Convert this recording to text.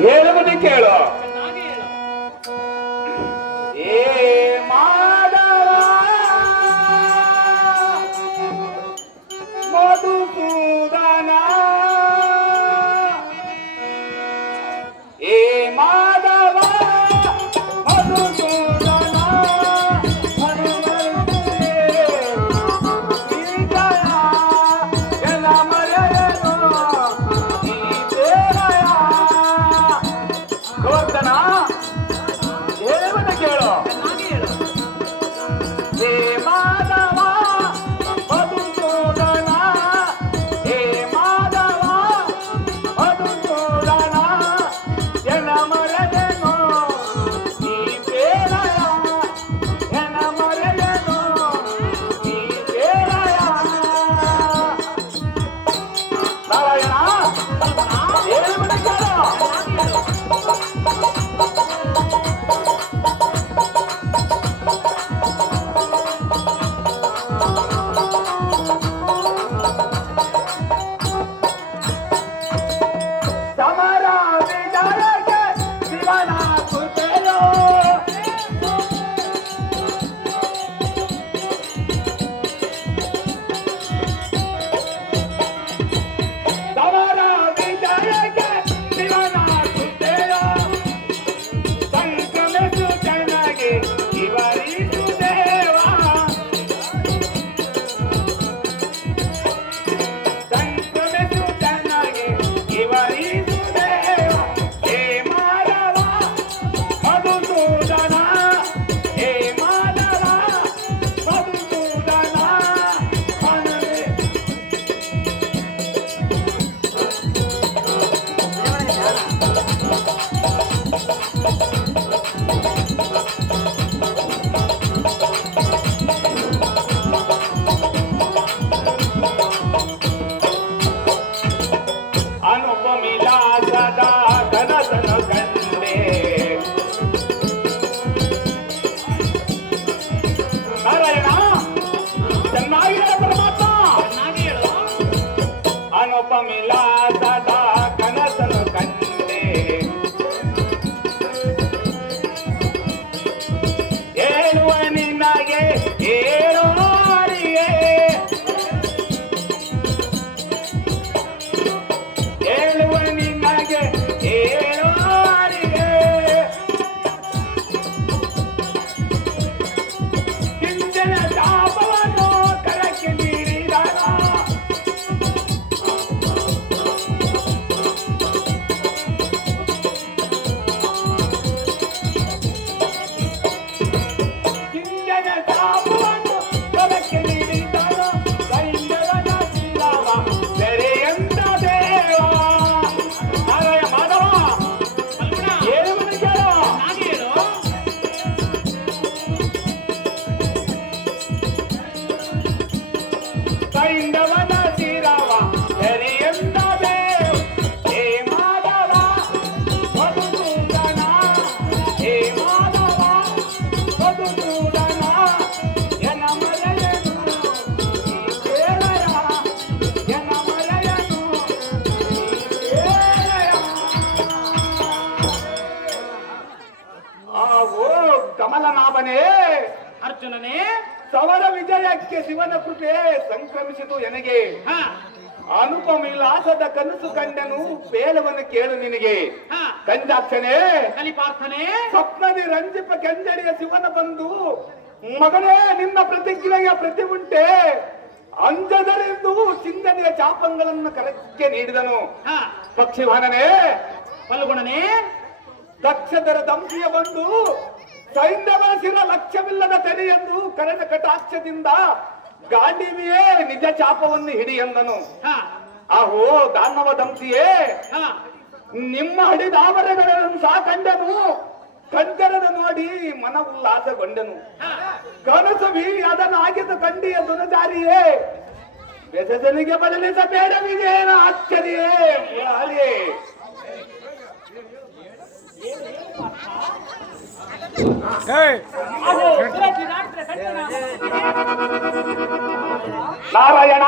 ಹೇಳುವುದು ಕೇಳು. ಏ ಮಾಧವ ಮಧುಸೂದನ, ಏ ಮಾಧವ ಮಧುಸೂದನ, ಎಲ್ಲ ಮರೆಯನು ಈ ದೇವಯ ಗೋರ್ಧನ. ಹೇಳುವುದು ಕೇಳು. ಹೇ ಮಾಧವ ಮಧುಸೂದನ, ಹೇ ಮಾಧವ ಮಧುಸೂದನ, ಎನ ಮರೆಯನು ಈ ಬೇಲಯ, ಎನ ಮರೆಯನು ಈ ಬೇಲಯ. ನಾರಾಯಣ ಹೇಳುವುದು ಕೇಳು. ಸಮರ ವಿಜಯಕ್ಕೆ ಶಿವನ ಕೃಪೆಯೋ, ಸಮರ ವಿಜಯಕ್ಕೆ ಶಿವನ ಕೃಪೆಯೋ, ಸಂಕ್ರಮಿಸು ಚೆನ್ನಾಗಿ ಇವರಿಸು ದೇವ, ಸಂಕ್ರಮಿಸು ಚೆನ್ನಾಗಿ ಇವರಿಸು ದೇವ. ಹೇ ಮಾಧವ ಮಧುಸೂದನ, ಹೇ ಮಾಧವ ಮಧುಸೂದನ, ಮನವೇ ಅನುಪಮಿಲಾಸದ ಕನಸನು ಕಂಡೆ. ನಾರಾಯಣ ಚೆನ್ನಾಗಿ ಹೇಳು ಪರಮಾತ್ಮ. ಅನುಪಮಿಲಾಸದ ಕನಸನು ಕಂಡೆ, ಹೇಳುವ ನಿನಗೆ ಹೇಳೋ ಅರಿಯೇ, ಹೇಳುವ ನಿನಗೆ ಹೇಳೋ ಅರಿಯೇ. ಹಿಂದಿನ ಶಾಪವನ್ನು ಕರಕ್ಕೆ ನೀಡಿದನ, ಹಿಂದಿನ ಶಾಪವನ್ನು ಕರಕ್ಕೆ ನೀಡಿದನ, ಸೈನ್ಯವನ ಶ್ರೀರಾಮ ಸೆರೆಯಂತ ದೇವ. ನಾರಾಯ ಮಾಧವ ಹೇಳುವುದು ಕೇಳು. ಸೈಂಧವನ ಶ್ರೀರಾಮ ಸೆರೆಯಂತ ದೇವ. ಹೇ ಮಾಧವ ಮಧುಸೂದನ, ಹೇ ಮಾಧವ ಮಧುಸೂದನ, ಎನ ಮರೆಯನು ಈ ಬೇಲಯ, ಎನ ಮರೆಯನು ಈ ಬೇಲಯ. ಆವೋ ಕಮಲನಾಭನೇ, ಅರ್ಜುನನೇ, ಸಮರ ವಿಜಯಕ್ಕೆ ಶಿವನ ಕೃಪೆ ಸಂಕ್ರಮಿಸಿತು ಎನಗೆ. ಹಾ ಅನುಪಮಿಲಾಸದ ಕನಸು ಕಂಡನು, ಬೇಲವನ್ನು ಕೇಳು ನಿನಗೆ. ಹಾ ಕಂಜಾಕ್ಷನೇ ಕಲಿಪಾರ್ಥನೇ, ಸ್ವಪ್ನದಿ ರಂಜಿಪ ಕೆಂಜಡಿಯ ಶಿವನ ಬಂದು, ಮಗನೇ ನಿನ್ನ ಪ್ರತಿಜ್ಞೆಯ ಪ್ರತಿ ಉಂಟೆ, ಅಂಜದರೆಂದು ಚಿಂತನೆಯ ಚಾಪಂಗಳನ್ನು ಕರಕ್ಕೆ ನೀಡಿದನು. ಹಾ ಪಕ್ಷಿವಾಹನನೇ ಫಲ್ಗುಣನೇ, ದಕ್ಷದರ ದಂಶಿಯ ಬಂದು ಸೈನ್ಯವನ ಶಿರ ಲಕ್ಷ್ಯವಿಲ್ಲದ ತೆರೆಯೆಂದು ಕರೆದ ಕಟಾಕ್ಷದಿಂದ ಗಾಂಡೀವಿಯೇ ನಿಜ ಚಾಪವನ್ನು ಹಿಡಿಯಂದನು. ಹಾ ಆಹೋ ದಾನವ ದಂಶಿಯೇ, ಹಾ ನಿಮ್ಮ ಹಡಿದಾವರೆಗಳನ್ನು ಸಹ ಕಂಡನು, ಕಂಜರದ ನೋಡಿ ಮನ ಉಲ್ಲಾಸಗೊಂಡನು. ಹಾ ಕನಸವಿ ಅದನ್ನು ಆಗಿದ ಕಂಡಿಯ ದುನಜಾರಿಯೇ, ಬೆಸಸನಿಗೆ ಬದಲಿಸಬೇಡವಿದೇನ ಆಶ್ಚರ್ಯೇ ಮುರಾರಿಯೇ. ನಾರಾಯಣ